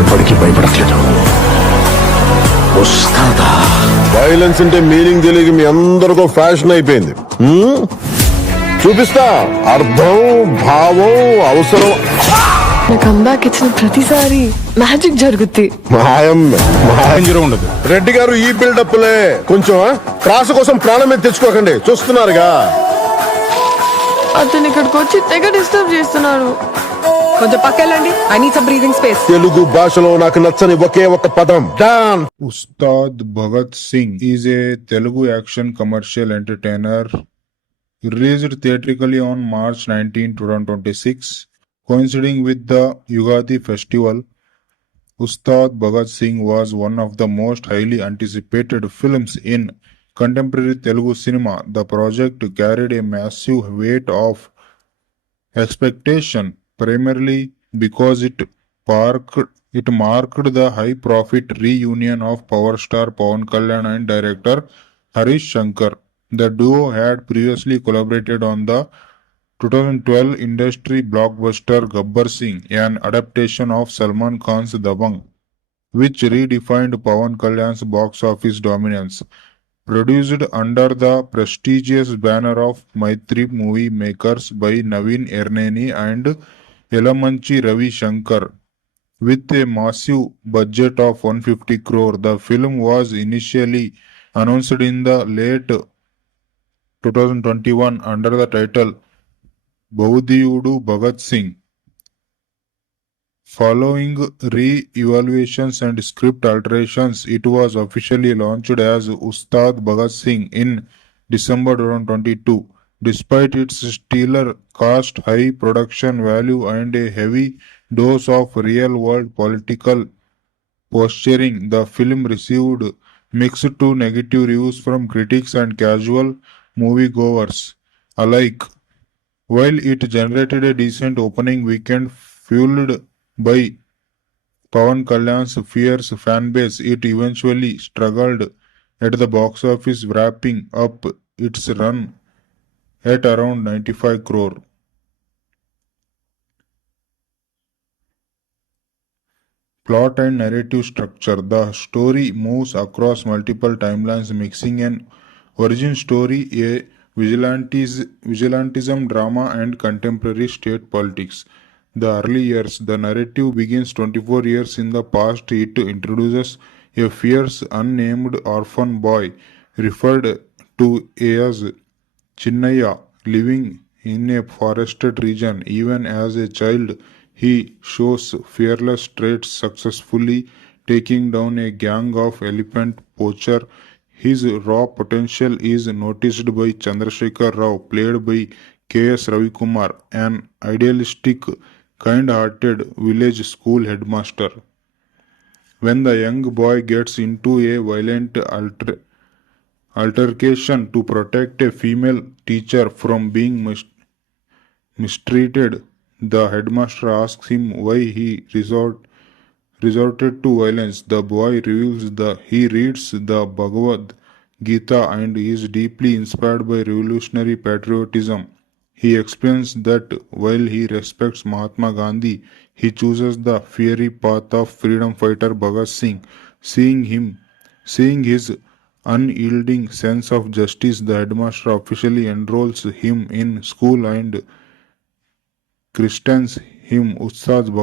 ఎవరికి భయపడట్లేదు. వస్తాదా? వైలెన్స్ అంటే మీనింగ్ తెలియక మీ అందరికీ ఫ్యాషన్ అయిపోయింది. చూపిస్తా అర్థం, భావం, అవసరం. నా కంబ్యాక్ ఇచ్చిన ప్రతిసారి మ్యాజిక్ జరుగుద్ది. ఉండదు. రెడ్డి గారు ఈ బిల్డప్లే కొంచెం ప్రాస కోసం ప్రాణం మీద తెచ్చుకోకండి. చూస్తున్నారుగా అతను ఇక్కడికి వచ్చి తెగ డిస్టర్బ్ చేస్తున్నాడు. కొంచెం పక్కెళ్ళండి. I need some breathing space. Telugu భాషలో నాకు నచ్చని ఒకే ఒక పదం don. Ustad Bhagat Singh is a Telugu action commercial entertainer released theatrically on March 19, 2026, coinciding with the Yugadi festival. Ustad Bhagat Singh was one of the most highly anticipated films in contemporary Telugu cinema. The project carried a massive weight of expectation, primarily because it marked the high-profit reunion of power star Pawan Kalyan and director Harish Shankar. The duo had previously collaborated on the 2012 industry blockbuster Gabbar Singh, an adaptation of Salman Khan's Dabangg, which redefined Pawan Kalyan's box office dominance. Produced under the prestigious banner of Maitri Movie Makers by Naveen Erneni and Yelamanchi Ravi Shankar, with a massive budget of 150 crore, the film was initially announced in the late 2021 under the title Baudiyudu Bhagat Singh. Following re-evaluations and script alterations, it was officially launched as Ustad Bhagat Singh in December 2022. Despite its stellar cast, high production value, and a heavy dose of real-world political posturing, the film received mixed to negative reviews from critics and casual moviegoers alike. While it generated a decent opening weekend fueled by Pawan Kalyan's fierce fanbase, it eventually struggled at the box office, wrapping up its run at around 95 crore. Plot and narrative structure. The story moves across multiple timelines, mixing an origin story, a vigilantism drama, and contemporary state politics. The early years. The narrative begins 24 years in the past. It introduces a fierce, unnamed orphan boy referred to as Chinnaya, living in a forested region. Even as a child, he shows fearless traits, successfully taking down a gang of elephant poacher. His raw potential is noticed by Chandrasekhar Rao, played by K.S. Ravikumar, an idealistic, kind-hearted village school headmaster. When the young boy gets into a violent altercation to protect a female teacher from being mistreated, the headmaster asks him why he resorted to violence. The boy reveals he reads the Bhagavad Gita and is deeply inspired by revolutionary patriotism. He explains that while he respects Mahatma Gandhi, he chooses the fiery path of freedom fighter Bhagat Singh. Seeing his unyielding sense of justice, the headmaster officially enrolls him in school and christens him Ustad Bhagat.